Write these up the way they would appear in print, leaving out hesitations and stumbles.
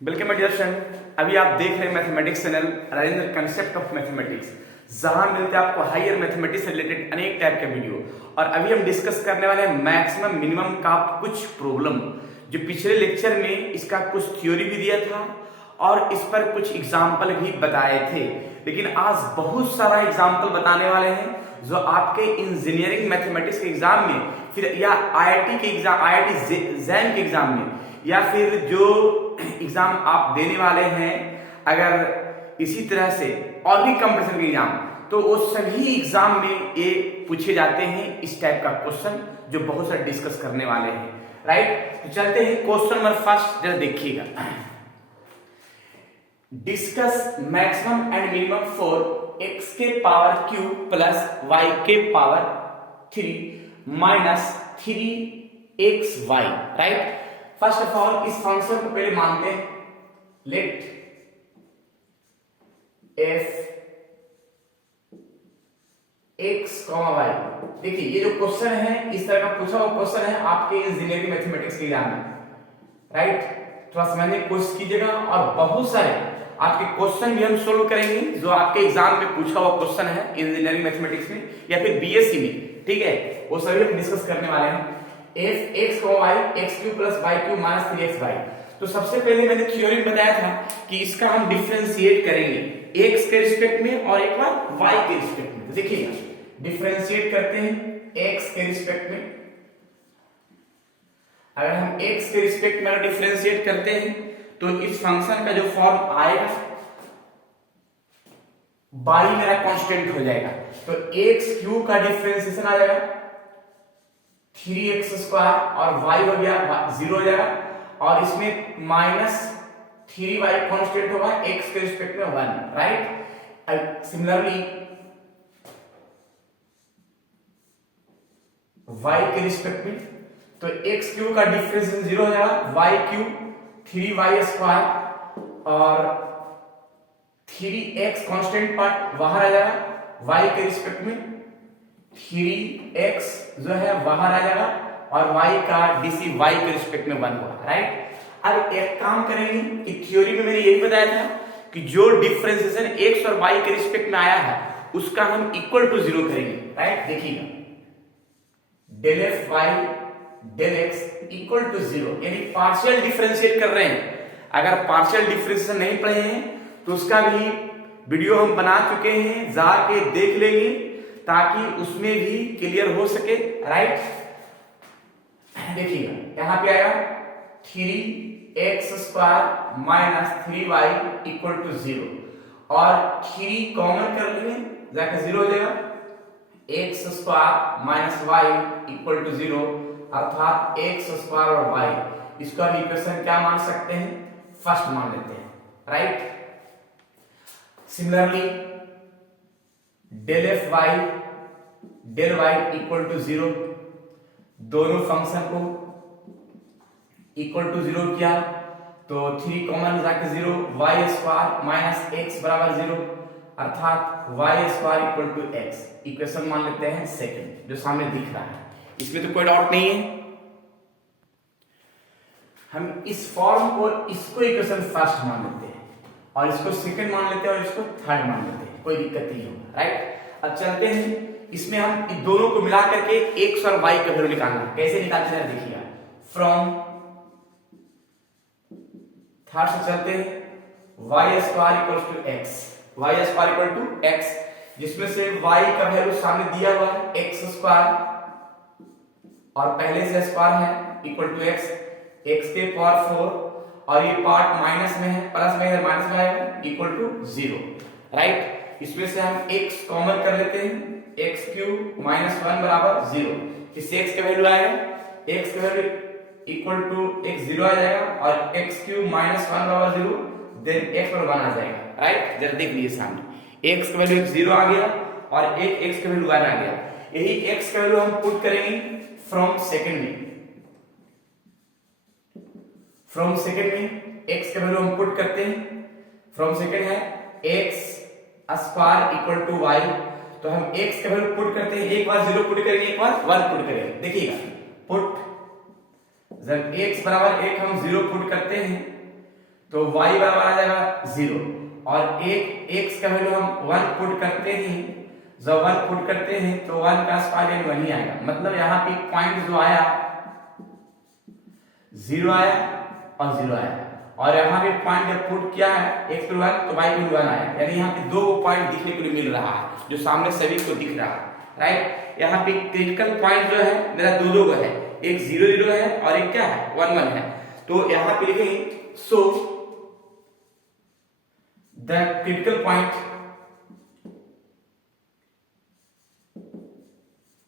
Welcome my dear friend. अभी आप देख रहे हैं mathematics channel Rajendra concept of mathematics, जहां मिलते हैं आपको हायर मैथमेटिक्स से रिलेटेड अनेक टाइप के वीडियो। और अभी हम डिस्कस करने वाले हैं मैक्सिमम मिनिमम का कुछ प्रॉब्लम, जो पिछले लेक्चर में इसका कुछ थ्योरी भी दिया था और इस पर कुछ एग्जाम्पल भी बताए थे। लेकिन आज बहुत सारा एग्जाम्पल बताने वाले हैं जो आपके इंजीनियरिंग मैथमेटिक्स के एग्जाम में, फिर या आईआईटी के एग्जाम, आईआईटी जैन के एग्जाम में, या फिर जो एग्जाम आप देने वाले हैं अगर इसी तरह से और भी कंपटीशन के एग्जाम, तो वो सभी एग्जाम में ये पूछे जाते हैं इस टाइप का क्वेश्चन, जो बहुत सारे डिस्कस करने वाले हैं। राइट, तो चलते हैं क्वेश्चन नंबर फर्स्ट, जरा देखिएगा। Discuss maximum and minimum for x के पावर क्यू प्लस वाई के power 3 minus 3xy। Right, first of all इस फंक्शन को पहले मानते हैं, लेट f x, y। देखिए ये जो क्वेश्चन है इस तरह का पूछा हुआ क्वेश्चन है आपके इंजीनियरिंग मैथमेटिक्स के एग्जाम में। राइट, थोड़ा समझने की कोशिश कीजिएगा और बहुत सारे आपके क्वेश्चन भी हम सोल्व करेंगे जो आपके एग्जाम में पूछा हुआ क्वेश्चन है इंजीनियरिंग मैथमेटिक्स में या फिर बीएससी में। ठीक है, वो सभी हम डिस्कस करने वाले हैं। f x, y x Q plus y Q minus 3xy। तो सबसे पहले मैंने थ्योरी में बताया था कि इसका हम डिफरेंशिएट करेंगे x के रिस्पेक्ट में और एक बार y के रिस्पेक्ट में। देखिएगा, डिफरेंशिएट करते हैं x के रिस्पेक्ट में। अगर हम x के रिस्पेक्ट में डिफरेंशिएट करते हैं तो इस फंक्शन का जो फॉर्म आएगा, y मेरा कांस्टेंट हो जाएगा, तो x क्यू का डिफरेंशिएशन आ जाएगा 3x स्क्वायर और y हो गया 0 हो जाएगा, और इसमें माइनस 3y कांस्टेंट होगा x के रिस्पेक्ट में 1। राइट, सिमिलरली y के रिस्पेक्ट में, तो x क्यू का डिफरेंशिएशन 0 हो जाएगा, y क्यू 3y स्क्वायर और 3x कांस्टेंट पार्ट बाहर आ जाएगा, y के रिस्पेक्ट में 3x जो है बाहर आ जाएगा और y का डीसी y के रिस्पेक्ट में 1 होगा। राइट, अब एक काम करेंगे कि थ्योरी में मैंने यही बताया था कि जो डिफरेंशिएशन x और y के रिस्पेक्ट में आया है उसका हम इक्वल टू 0 करेंगे। राइट, देखिएगा, del F Y del X equal to 0, यानी पार्शियल डिफरेंशिएट कर रहे हैं। अगर पार्शियल डिफरेंशिएशन नहीं पढ़े हैं तो उसका भी वीडियो हम बना चुके हैं, जाके देख लेंगे ताकि उसमें भी क्लियर हो सके। राइट, देखिएगा यहां पे आएगा 3x square minus 3y equal to 0, और 3 कॉमन कर लेंगे, जाके 0 हो जाएगा, x square minus y equal to 0, अर्थात x स्क्वायर और y, इसको हम इक्वेशन क्या मान सकते हैं, फर्स्ट मान लेते हैं। Right, similarly del F Y del y equal to 0, दोनों फंक्शन को इक्वल टू 0 किया तो 3 कॉमन जाके 0, y स्क्वायर माइनस x बराबर 0, अर्थात y square equal to x। Equation मान लेते हैं सेकंड, जो सामने दिख रहा है, इसमें तो कोई डाउट नहीं है। हम इस फॉर्म को, इसको इक्वेशन फर्स्ट मान लेते हैं और इसको सेकंड मान लेते हैं और इसको थर्ड मान लेते हैं, कोई दिक्कत नहीं होगा। राइट, अब चलते हैं, इसमें हम इन दोनों को मिला करके x और y का वैल्यू निकालना है। कैसे निकालते हैं देखिएगा, फ्रॉम थर्ड से चलते हैं, y square equal to x, y square equal to x, जिसमें से y का वैल्यू सामने दिया हुआ है x स्क्वायर और पहले से स्क्वायर है इक्वल टू x, x के पावर 4 और ये पार्ट माइनस में है, प्लस में है, माइनस में है, इक्वल टू 0। राइट, इसमें से हम x कॉमन कर लेते हैं, x क्यूब माइनस 1 बराबर 0, इससे x का वैल्यू आएगा, x का वैल्यू इक्वल टू x 0 आ जाएगा और x क्यूब माइनस 1 बराबर 0, देन x पर 1 आ जाएगा। राइट, जरा देख लीजिए सामने, x का वैल्यू 0 आ गया और एक x का वैल्यू 1 आ गया। यही x का वैल्यू हम पुट करेंगे फ्रॉम सेकंड में, फ्रॉम सेकंड में x का वैल्यू हम पुट करते हैं, फ्रॉम सेकंड है x square equal to y, तो हम x का वैल्यू पुट करते हैं, एक बार 0 पुट करेंगे, एक बार 1 पुट करेंगे। देखिएगा, पुट जब x बराबर 1 हम 0 पुट करते हैं तो y बराबर आ जाएगा 0 और एक x का वैल्यू हम 1 पुट करते हैं, जब 1 पुट करते हैं तो 1 का स्क्वायर यानी 1 ही आएगा। मतलब यहाँ पे पॉइंट जो आया 0 आया और 0 आया, और यहाँ पे पॉइंट जब पुट किया है x पर 1 तो y पर 1 आया, यानी यहाँ पे दो पॉइंट दिखने को मिल रहा है जो सामने सभी को दिख रहा है, राइट। यहाँ पे क्रिटिकल पॉइंट जो है मेरा दो है, एक 0 0 है और एक क्या है 1 1 है। तो यहाँ पे लिखेंगे so the critical point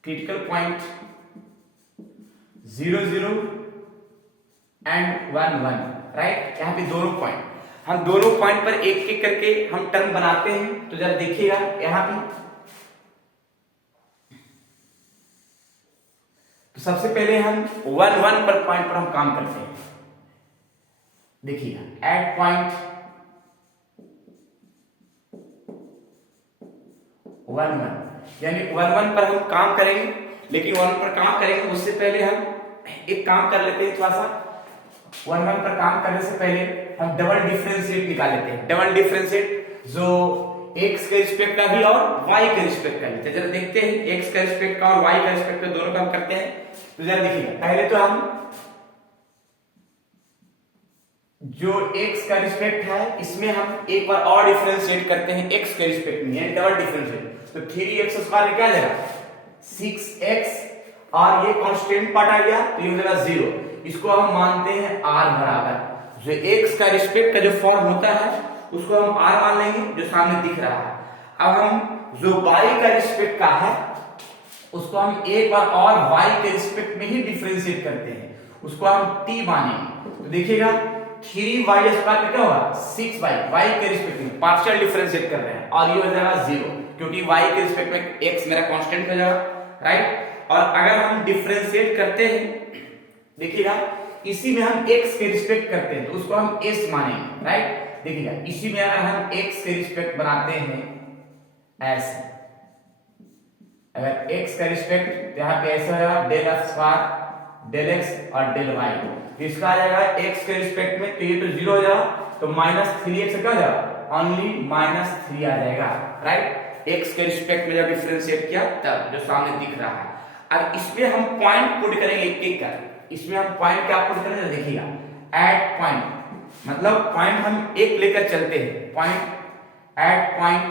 critical point 0 0 and 1 1, right. यहाँ पे दोनों पॉइंट, हम दोनों पॉइंट पर एक एक करके हम टर्म बनाते हैं। तो जरा देखिएगा यहाँ पे, तो सबसे पहले हम 1 1 पर पॉइंट पर हम काम करते हैं। देखिएगा एट पॉइंट 1 1, यानी 1 1 पर हम काम करेंगे, लेकिन 1 पर काम करेंगे उससे पहले हम एक काम कर लेते हैं। थोड़ा सा 1 1 पर काम करने से पहले हम डबल डिफरेंशिएट निकाल लेते हैं। डबल डिफरेंशिएट जो x के रिस्पेक्ट का भी और y के रिस्पेक्ट का भी। जरा देखते हैं x का रिस्पेक्ट का और y का रिस्पेक्ट का दोनों का हम करते हैं। तो जरा देखिए पहले तो हम जो x का रिस्पेक्ट है इसमें हम एक बार और डिफरेंशिएट करते हैं x के रिस्पेक्ट में, यानी डबल डिफरेंशिएट। तो 3x स्क्वायर क्या आ जाएगा 6x, और ये कांस्टेंट पार्ट आ गया तो ये हो जाएगा 0। इसको हम मानते हैं r बराबर, जो x का रिस्पेक्ट का जो फॉर्म होता है उसको हम r मान लेंगे जो सामने दिख रहा है। अब हम जो y का रिस्पेक्ट का है उसको हम एक बार और y के रिस्पेक्ट में ही डिफरेंशिएट करते हैं, उसको हम t मानेंगे। तो देखिएगा 3y स्क्वायर क्या होगा 6y, y के रिस्पेक्ट में पार्शियल डिफरेंशिएट कर रहे हैं और ये हो जाएगा 0, क्योंकि y के रिस्पेक्ट में x मेरा कांस्टेंट हो जाएगा, राइट। और अगर हम डिफरेंशिएट करते हैं, देखिएगा इसी में हम x के रिस्पेक्ट करते हैं तो उसको हम s मानेंगे, राइट। देखिएगा इसी में अगर हम x के रिस्पेक्ट बनाते हैं ऐसे, अगर x का रिस्पेक्ट यहाँ पे ऐसा होगा del f square del x और डेल y, तो इसका आ जाएगा x के रिस्पेक्ट में, तो ये तो 0 हो जाएगा, तो -3x क्या हो जाएगा ओनली -3 आ जाएगा, राइट। x के रिस्पेक्ट में जब डिफरेंशिएट किया तब जो सामने दिख रहा है। अब इसमें हम पॉइंट पुट करेंगे एक एक कर, इसमें हम पॉइंट क्या पुट करेंगे देखिएगा एट पॉइंट, मतलब पॉइंट हम एक लेकर चलते हैं, पॉइंट एट पॉइंट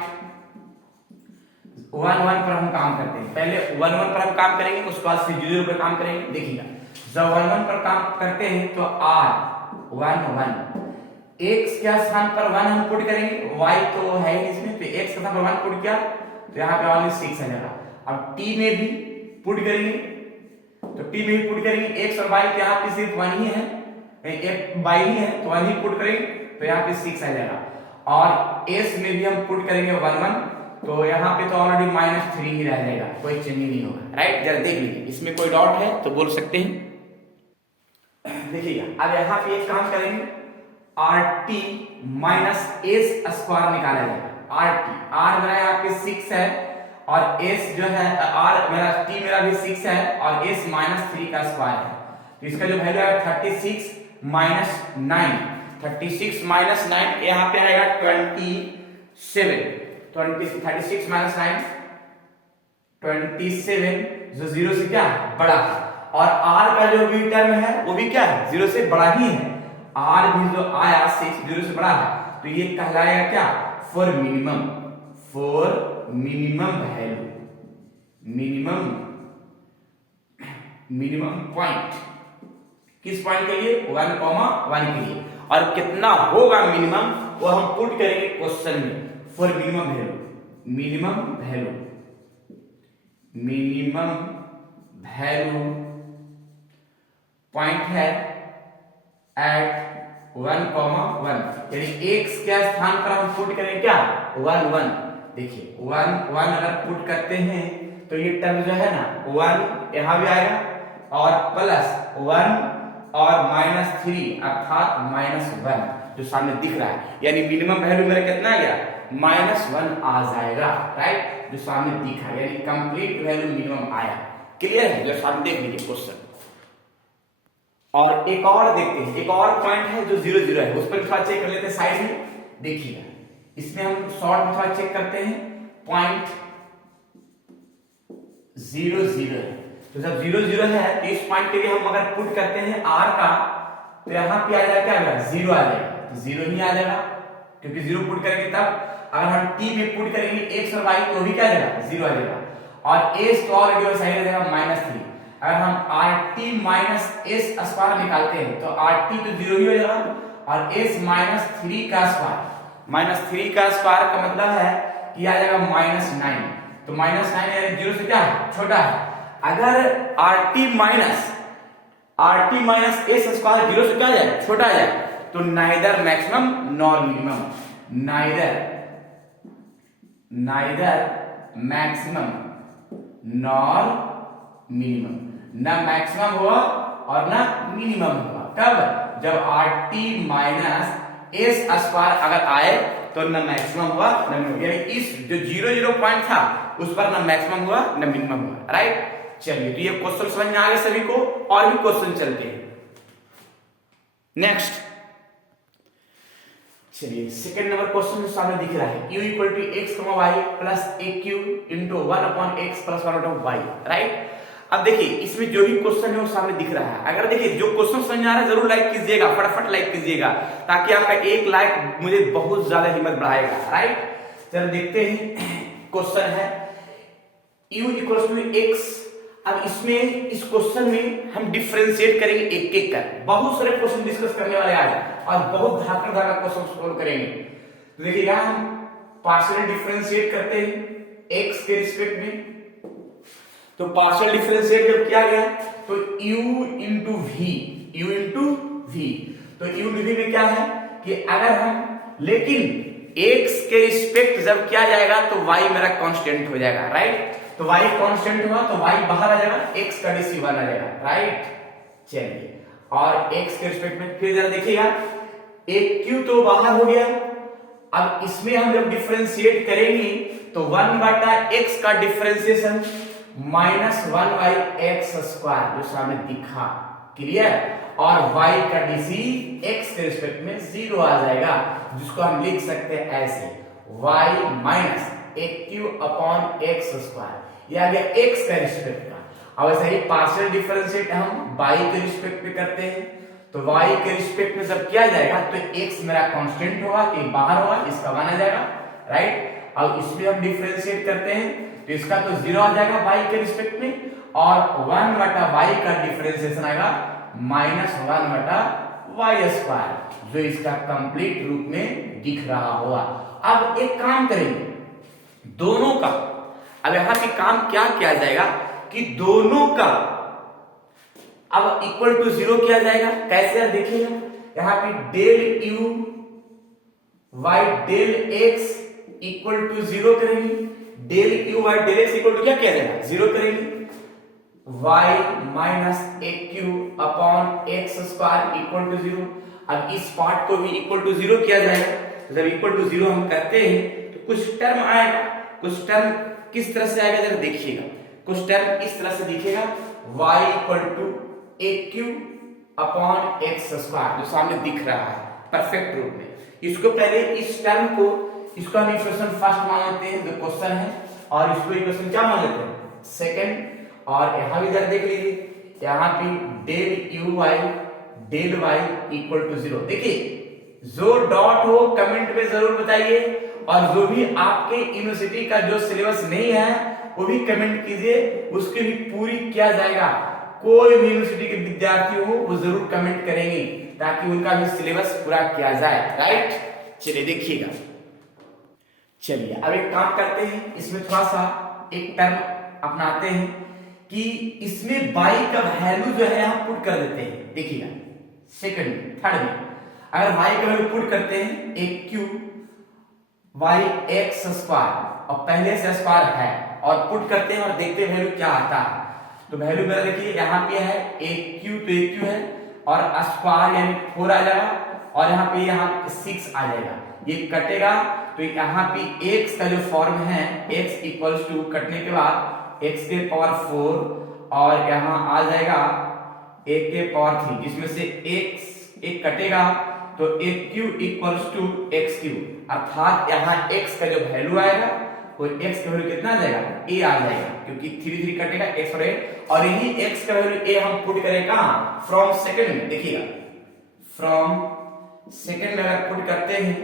1 1 पर हम काम करते हैं। पहले 1 1 पर हम काम करेंगे, उसके बाद से 0 पर काम करेंगे। देखिएगा जब 1 1 पर काम करते हैं तो r 1 1, x के स्थान पर 1 हम पुट करेंगे, y तो है ही इसमें, तो x के स्थान पर 1 पुट किया तो यहाँ पे ओनली 6 आ जाएगा। अब t में भी पुट करेंगे, तो t में भी पुट करेंगे, x और y के यहाँ पे सिर्फ 1 ही है, एक y ही है तो 1 ही पुट करेंगे तो यहाँ पे 6 आ जाएगा। और s में भी हम पुट करेंगे 1 1, तो यहाँ पे तो ऑलरेडी -3 ही रह जाएगा, कोई चेंज नहीं होगा, राइट। जरा देख लीजिए इसमें कोई डाउट है तो बोल सकते हैं। देखिएगा अब यहाँ पे एक काम करेंगे, RT माइनस s स्क्वायर निकाला जाएगा। RT r मेरा यहाँ पे 6 है और s जो है r मेरा t मेरा भी 6 है और s -3 का स्क्वायर है, तो इसका जो वैल्यू है 36 - 9, 36 - 9 यहाँ पे आएगा 27, 36 - 9 27, जो 0 से क्या बड़ा है, और r का जो भी टर्म है वो भी क्या है 0 से बड़ा ही है। r भी जो आया 6 0 से बड़ा है, तो ये कहलाएगा क्या for minimum value, minimum point, किस पॉइंट के लिए 1, 1 के लिए। और कितना होगा मिनिमम वो हम पुट करेंगे क्वेश्चन में, फॉर मिनिमम वैल्यू पॉइंट है एट 1, 1, यानी x के स्थान पर हम पुट करेंगे क्या 1 1। देखिए 1 1 अगर पुट करते हैं तो ये टर्म जो है ना 1 यहाँ भी आएगा और प्लस 1 और -3 अर्थात -1 जो सामने दिख रहा है, यानी मिनिमम वैल्यू मेरा कितना आ गया -1 आ जाएगा, राइट, जो सामने दिखा, यानी कंप्लीट वैल्यू मिनिमम आया। क्लियर है, जो सामने देख लीजिए क्वेश्चन। और एक और देखते हैं, एक और पॉइंट है जो 0 0 है, उस पर थोड़ा चेक कर लेते हैं साइड में। देखिएगा इसमें हम शॉर्ट में थोड़ा चेक करते हैं, पॉइंट 0 0 है। तो जब 0 0 है तो इस पॉइंट के लिए हम अगर पुट करते हैं r का, तो यहां पे आ जाएगा क्या, 0 आ जाएगा, तो 0 ही आ जाएगा, क्योंकि 0 पुट करेंगे तब। अगर हम t में पुट करेंगे x और y तो भी क्या आ जाएगा, 0 आ जाएगा। और s तो और साइड आ जाएगा -3। अगर हम rt माइनस s स्क्वायर निकालते हैं तो rt तो 0 ही हो जाएगा, और s -3 का स्क्वायर, -3 का स्क्वायर का मतलब है कि आ जाएगा -9। तो -9 यानी 0 से क्या है, छोटा है। अगर rt माइनस s स्क्वायर 0 से क्या जाए, छोटा है, तो neither maximum nor minimum, neither maximum nor minimum, ना मैक्सिमम हुआ और ना मिनिमम हुआ। कब, जब rt माइनस s स्क्वायर अगर आए तो ना मैक्सिमम हुआ ना मिनिमम, यानी इस जो 0 0 पॉइंट था उस पर ना मैक्सिमम हुआ ना मिनिमम हुआ, राइट। चलिए, तो ये क्वेश्चन समझ में आ गए सभी को, और भी क्वेश्चन चलते हैं। नेक्स्ट, चलिए सेकंड नंबर क्वेश्चन जो सामने दिख रहा है, u equal to x, y plus aq into 1/x plus 1/y, right. अब देखिए इसमें जो भी क्वेश्चन है वो सामने दिख रहा है। अगर देखिए जो क्वेश्चन समझ आ रहा है जरूर लाइक कीजिएगा, फटाफट लाइक कीजिएगा, ताकि आपका एक लाइक मुझे बहुत ज्यादा हिम्मत बढ़ाएगा, राइट। चलो देखते हैं, क्वेश्चन है u इक्वल टू x। अब इसमें इस क्वेश्चन में हम डिफरेंशिएट करेंगे एक एक कर, बहुत सारे क्वेश्चन डिस्कस करने वाले आज, और बहुत धाकड़ धाकड़ क्वेश्चन सॉल्व करेंगे। तो देखिए हम पार्शियल डिफरेंशिएट करते हैं x के रिस्पेक्ट में। तो पार्शियल डिफरेंशिएट जब किया गया तो u इंटू v, तो u इंटू v में क्या है कि अगर हम, लेकिन x के रिस्पेक्ट जब किया जाएगा तो y मेरा कांस्टेंट हो जाएगा, राइट। तो y कांस्टेंट हुआ तो y बाहर आ जाएगा, x का डिसी 1 आ जाएगा, राइट। चलिए, और x के रिस्पेक्ट में फिर जरा देखिएगा, एक q तो बाहर हो गया। अब इसमें हम जब डिफरेंशिएट करेंगे तो 1/x का डिफरेंशिएशन -1/x स्क्वायर जो सामने दिखा, क्लियर। और y का डीसी x के रिस्पेक्ट में 0 आ जाएगा, जिसको हम लिख सकते हैं ऐसे, y माइनस aq/x स्क्वायर, ये आ गया x का रिस्पेक्ट का। अब ऐसे ही पार्शियल डिफरेंशिएट हम y के रिस्पेक्ट में करते हैं, तो y के रिस्पेक्ट में जब किया जाएगा तो x मेरा कांस्टेंट होगा, कि बाहर होगा, इसका 1 आ जाएगा, राइट। अब इसमें हम डिफरेंशिएट करते हैं तो इसका तो 0 आ जाएगा y के रिस्पेक्ट में, और 1/y का डिफरेंशिएशन आएगा -1/y स्क्वायर, जो इसका कंप्लीट रूप में दिख रहा होगा। अब एक काम करेंगे, दोनों का, अब यहां पे काम क्या किया जाएगा कि दोनों का अब इक्वल टू 0 किया जाएगा। कैसे देखिएगा, यहां पे del u y del x equal to 0 करेंगे, del u y del x equal to क्या किया जाएगा, 0 करेंगे, y minus aq/x square equal to 0। अब इस पार्ट को भी इक्वल टू 0 किया जाएगा, तो जब इक्वल टू 0 हम करते हैं तो कुछ टर्म आएगा, कुछ टर्म किस तरह से आएगा जरा देखिएगा, कुछ टर्म इस तरह से दिखेगा, y equal to aq/x square जो सामने दिख रहा है परफेक्ट रूप में। इसको पहले इस टर्म को, इसको हम इक्वेशन फर्स्ट मान लेते हैं जो क्वेश्चन है, और इसको इक्वेशन क्या मान लेते हैं, सेकंड। और यहां भी जरा देख लीजिए, यहां पे del u y del y equal to 0। देखिए जो डॉट हो कमेंट में जरूर बताइए, और जो भी आपके यूनिवर्सिटी का जो सिलेबस नहीं है वो भी कमेंट कीजिए, उसकी भी पूरी किया जाएगा। कोई भी यूनिवर्सिटी के विद्यार्थी हो वो जरूर कमेंट करेंगे, ताकि उनका भी सिलेबस पूरा किया जाए, राइट। चलिए देखिएगा, चलिए अब एक काम करते हैं, इसमें थोड़ा सा एक टर्म अपनाते हैं कि इसमें y का वैल्यू जो है हम पुट कर देते हैं। देखिएगा सेकंड थर्ड में अगर y का वैल्यू पुट करते हैं aq/x स्क्वायर, और पहले से स्क्वायर है, और पुट करते हैं और देखते हैं वैल्यू क्या आता है। तो वैल्यू मेरा देखिए यहाँ पे है aq, तो aq है, और स्क्वायर यानी 4 आ जाएगा, और यहाँ 6 आ जाएगा, ये कटेगा तो यहाँ पे x का जो फॉर्म है x इक्वल्स टू, कटने के बाद x के पावर 4, और यहाँ आ जाएगा a के पावर 3, जिसमें से एक कटेगा तो एक q equals to x q, अर्थात यहाँ x का जो वैल्यू आएगा वो x का वैल्यू कितना आ जाएगा, a आ जाएगा, क्योंकि 3 3 कटेगा x और a, और यही x का वैल्यू a हम पुट करें कहाँ, फ्रॉम सेकंड में। देखिएगा फ्रॉम सेकंड में अगर पुट करते हैं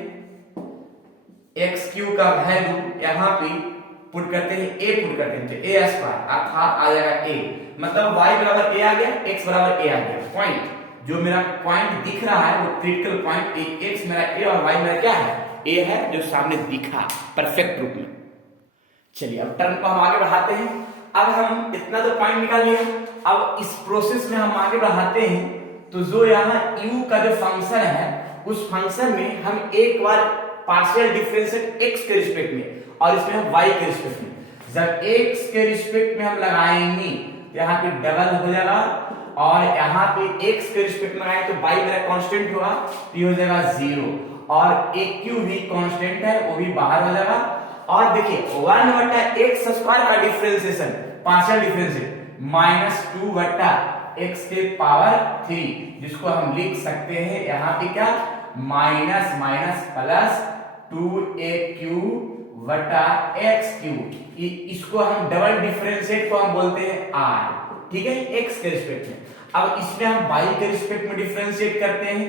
एक्स क्यू का वैल्यू यहाँ पे पुट करते हैं, a पुट करते हैं तो a स्क्वायर, अर्थात आ जाएगा a, मतलब y बराबर a आ गया, x बराबर a आ गया। पॉइंट जो मेरा पॉइंट दिख रहा है वो क्रिटिकल पॉइंट x मेरा a और y मेरा क्या है, a है, जो सामने दिखा परफेक्ट रूप में। चलिए अब टर्म को हम आगे बढ़ाते हैं। अब हम इतना तो पॉइंट निकाल लिया, अब इस प्रोसेस में हम आगे बढ़ाते हैं तो जो यहाँ u का जो फंक्शन है उस फंक्शन में हम एक बार पार्शियल डिफरेंशिएट x के रिस्पेक्ट में और इसमें हम y के रिस्पेक्ट में, जब x के रिस्पेक्ट में हम लगाएंगे तो यहाँ पे डबल हो जाएगा, और यहाँ पे x के रिस्पेक्ट में लगाएंगे तो y मेरा कांस्टेंट होगा तो ये हो जाएगा 0, और एक क्यू भी कांस्टेंट है वो भी बाहर हो जाएगा। और देखिए 1 बटा x स्क्वायर का डिफरेंशिएशन पार्शियल डिफरेंशिएट माइनस 2 बटा x के पावर 3, जिसको हम लिख सकते हैं यहाँ पे क्या, माइनस माइनस प्लस 2aq बटा x क्यूब, इसको हम डबल डिफरेंशिएट को हम बोलते हैं r, ठीक है, x के रिस्पेक्ट में। अब इसमें हम y के रिस्पेक्ट में डिफरेंशिएट करते हैं,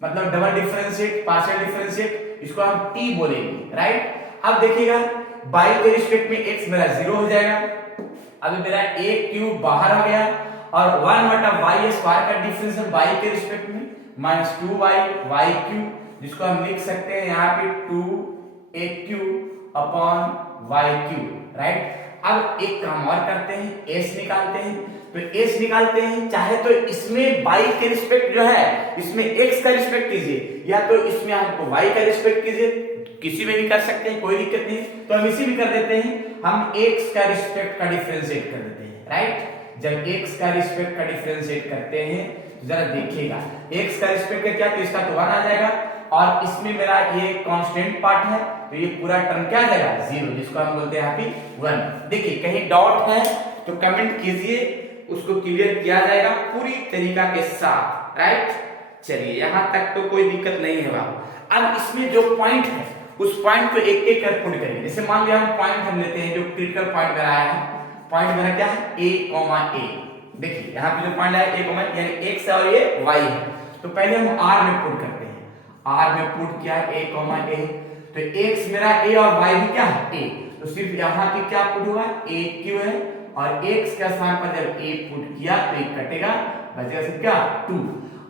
मतलब डबल डिफरेंशिएट पार्शियल डिफरेंशिएट, इसको हम t बोलेंगे, राइट। अब देखिएगा y के रिस्पेक्ट में x मेरा 0 हो जाएगा, अब मेरा a क्यूब बाहर हो गया, और 1 बटा y स्क्वायर का डिफरेंशियल y के रिस्पेक्ट में माइनस 2y y क्यूब, जिसको हम लिख सकते हैं यहाँ पे 2aq upon y cube, right. अब एक काम और करते हैं, s निकालते हैं, तो s निकालते हैं, चाहे तो इसमें y के रिस्पेक्ट जो है इसमें x का रिस्पेक्ट कीजिए, या तो इसमें हमको y का रिस्पेक्ट कीजिए, किसी में भी कर सकते हैं, कोई दिक्कत नहीं। तो हम इसी भी कर देते हैं, हम x का रिस्पेक्ट का डिफरेंशिएट कर देते हैं, राइट। जब x का रिस्पेक्ट का डिफरेंशिएट करते हैं तो जरा देखिएगा x का रिस्पेक्ट का क्या, तो इसका तो 1 आ जाएगा, और इसमें मेरा ये कांस्टेंट पार्ट है तो ये पूरा टर्म क्या आ जाएगा, 0, जिसको हम बोलते हैं यहाँ पे 1। देखिए कहीं डॉट है तो कमेंट कीजिए, उसको क्लियर किया जाएगा पूरी तरीका के साथ, राइट। चलिए यहाँ तक तो कोई दिक्कत नहीं है बाबू। अब इसमें जो पॉइंट है उस पॉइंट को एक एक कर पुट करेंगे। जैसे मान लिया हम पॉइंट हम लेते हैं, जो क्रिटिकल पॉइंट मेरा आया है, पॉइंट मेरा क्या है, a, देखिए यहाँ पे जो पॉइंट आया a, यानी x है और ये y है, तो पहले हम r में पुट करते हैं, r में पुट किया a, तो x मेरा a और y भी क्या है a, तो सिर्फ यहाँ पे क्या पुट हुआ, a क्यू है, और x के स्थान पर जब a पुट किया तो एक कटेगा, बचेगा सिर्फ क्या 2।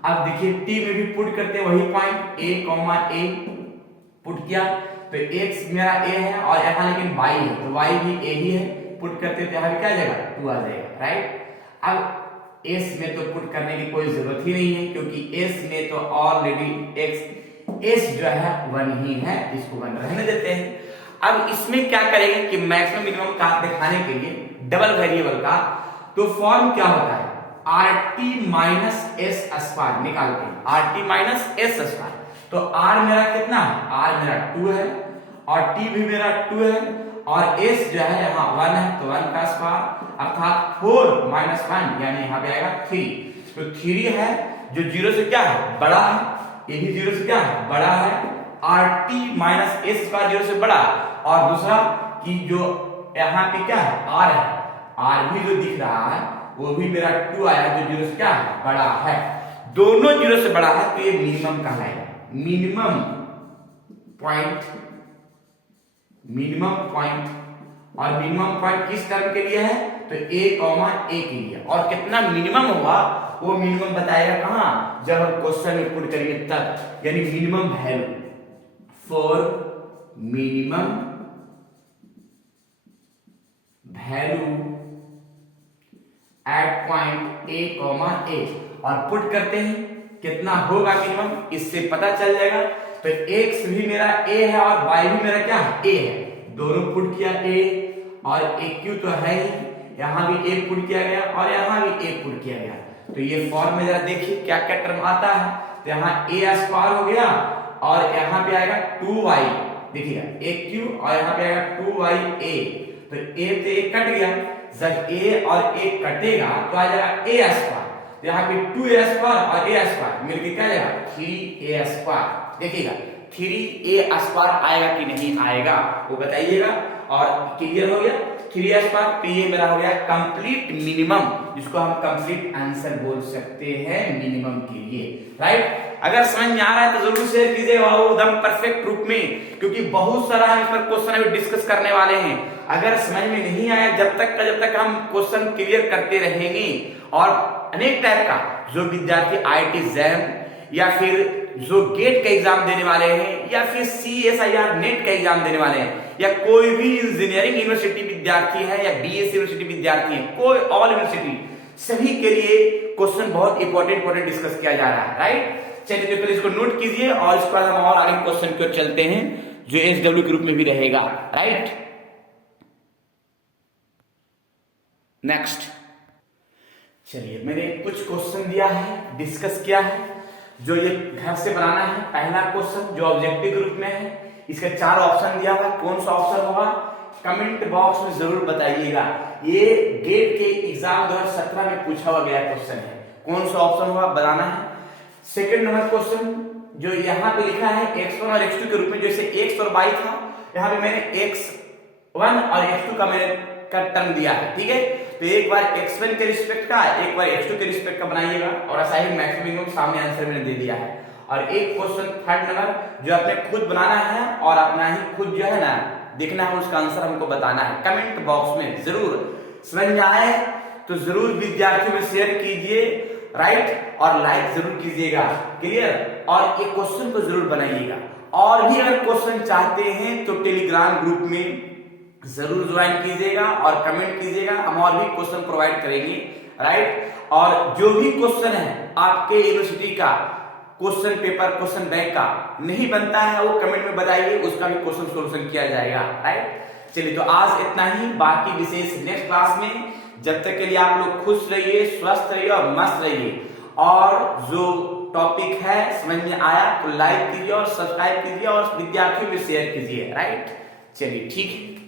अब देखिए t में भी पुट करते हैं वही पॉइंट a पुट किया तो x मेरा a है और यहाँ लेकिन y है तो y भी a ही है, पुट करते तो यहाँ भी क्या आ जाएगा 2 आ जाएगा, राइट। अब s में तो पुट करने की कोई जरूरत ही नहीं है, क्योंकि s में तो ऑलरेडी s जो है 1 ही है, इसको 1 रहने देते हैं। अब इसमें क्या करेंगे कि मैक्सिमम मिनिमम का दिखाने के लिए डबल वेरिएबल का तो फॉर्म क्या होता है, rt माइनस s स्क्वायर निकालते हैं, rt माइनस s स्क्वायर, तो r मेरा कितना है, r मेरा 2 है और t भी मेरा 2 है, और s जो है यहाँ 1 है तो 1 का स्क्वायर, अर्थात 4 माइनस 1 यानी यहाँ पे आएगा 3, तो 3 है जो 0 से क्या है बड़ा है, ये भी 0 से क्या है बड़ा है, rt माइनस s स्क्वायर 0 से बड़ा, और दूसरा कि जो यहाँ पे क्या है r है, r भी जो दिख रहा है वो भी मेरा 2 आया जो 0 से क्या है बड़ा है, दोनों 0 से बड़ा है तो ये मिनिमम कहलाएगा। मिनिमम पॉइंट, और मिनिमम पॉइंट किस टर्म के लिए है, तो a, के लिए, और कितना मिनिमम होगा वो मिनिमम बताएगा कहां, जब हम क्वेश्चन में पुट करेंगे तब, यानी minimum value for minimum value at point a, और पुट करते हैं कितना होगा मिनिमम, इससे पता चल जाएगा। तो x भी मेरा a है और y भी मेरा क्या है a है, दोनों पुट किया a, और aq तो है ही, यहाँ भी a पुट किया गया और यहाँ भी a पुट किया गया, तो ये फॉर्म में जरा देखिए क्या क्या टर्म आता है, तो यहाँ a स्क्वायर हो गया और यहाँ पे आएगा 2y, देखिएगा aq और यहाँ पे आएगा 2ya, तो a से a कट गया, जब a और a कटेगा तो आ जाएगा a स्क्वायर, तो यहाँ पे 2a² और a² मिलकर क्या आएगा 3a²। देखिएगा 3a² आएगा कि नहीं आएगा वो बताइएगा। और क्लियर हो गया 3a², तो ये मेरा हो गया कंप्लीट मिनिमम, जिसको हम कंप्लीट आंसर बोल सकते हैं मिनिमम के लिए, राइट। अगर समझ में आ रहा है तो जरूर शेयर कीजिएगा एकदम परफेक्ट रूप में, क्योंकि बहुत सारा हम इस पर क्वेश्चन अभी डिस्कस करने वाले हैं। अगर समझ में नहीं आया जब तक हम क्वेश्चन क्लियर करते रहेंगे, और अनेक टाइप का जो विद्यार्थी IIT JAM या फिर जो गेट का एग्जाम देने वाले हैं या फिर CSIR नेट का एग्जाम देने वाले हैं, या कोई भी इंजीनियरिंग यूनिवर्सिटी विद्यार्थी है या BSc यूनिवर्सिटी विद्यार्थी है, कोई ऑल यूनिवर्सिटी, सभी के लिए क्वेश्चन बहुत इंपॉर्टेंट डिस्कस किया जा रहा है, राइट। चलिए तो पहले इसको नोट कीजिए और इसके बाद हम और आगे क्वेश्चन की ओर चलते हैं जो SW के रूप में भी रहेगा, राइट। नेक्स्ट, चलिए मैंने कुछ क्वेश्चन दिया है, डिस्कस किया है, जो ये घर से बनाना है। पहला क्वेश्चन जो ऑब्जेक्टिव के रूप में है, इसके 4 ऑप्शन दिया हुआ, कौन सा ऑप्शन होगा कमेंट बॉक्स में जरूर बताइएगा। ये गेट के एग्जाम 2017 में पूछा हुआ गया क्वेश्चन है, कौन सा ऑप्शन होगा बताना है। सेकंड नंबर क्वेश्चन जो यहाँ पे लिखा है x1 और x2 के रूप में, जैसे x और y था, यहाँ पे मैंने x1 और x2 का मैंने टर्म दिया है, ठीक है। तो एक बार x1 के रिस्पेक्ट का, एक बार x2 के रिस्पेक्ट का बनाइएगा, और ऐसा ही मैक्सिमम सामने आंसर मैंने दे दिया है। और एक क्वेश्चन थर्ड नंबर जो आपने खुद बनाना है और अपना ही खुद जो है ना देखना है, उसका आंसर हमको बताना है कमेंट बॉक्स में। जरूर समझ में आए तो जरूर विद्यार्थियों में शेयर कीजिए, राइट, और लाइक जरूर कीजिएगा, क्लियर। और एक क्वेश्चन को जरूर बनाइएगा, और भी अगर क्वेश्चन चाहते हैं तो टेलीग्राम ग्रुप में जरूर ज्वाइन कीजिएगा और कमेंट कीजिएगा, हम और भी क्वेश्चन प्रोवाइड करेंगे, राइट। और जो भी क्वेश्चन है आपके यूनिवर्सिटी का क्वेश्चन पेपर, क्वेश्चन बैंक का नहीं बनता है, वो कमेंट में बताइए, उसका भी क्वेश्चन सोल्यूशन किया जाएगा, राइट। चलिए तो आज इतना ही, बाकी विशेष नेक्स्ट क्लास में। जब तक के लिए आप लोग खुश रहिए, स्वस्थ रहिए और मस्त रहिए। और जो टॉपिक है समझ में आया तो लाइक कीजिए और सब्सक्राइब कीजिए और विद्यार्थियों में शेयर कीजिए, राइट। चलिए ठीक है।